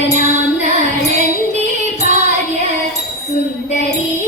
സുരനാം നളന്റെ ഭാര്യ സുന്ദരി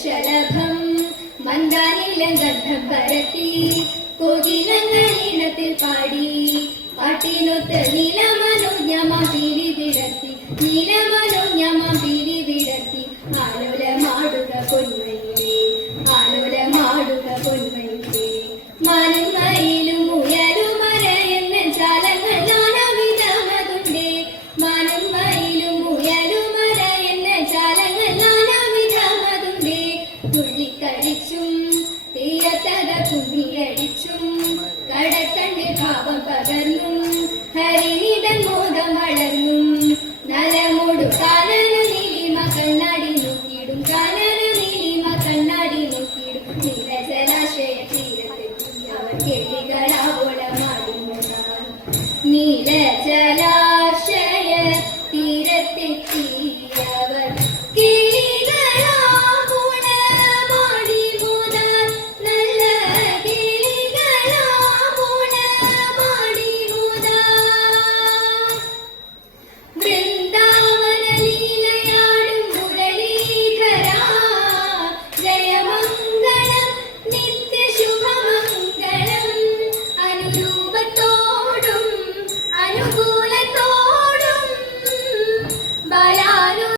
മത്തശലഭം മന്ദാനിലം ഗന്ധം പരത്തി കോകിലങ്ങളിനത്തിൽ പാടി പാട്ടിനൊത്ത് നീലമനോജ്ഞമ തുള്ളിക്കളിച്ചും തീരത്തത കുമ്മിയടിച്ചും കടക്കണ്ടെ ഭാവം പകർന്നും ഹരിനിതൻ മോദം വളർന്നും നലമോടു നീലി മകൾ നടി നോക്കിയിടും കാനനു നീലി മകൾ നടി നോക്കിയിടും. നീലജലാശയ തീരത്തെത്തി അവർ കേളികളാവോളമാടുന്നു നീലജല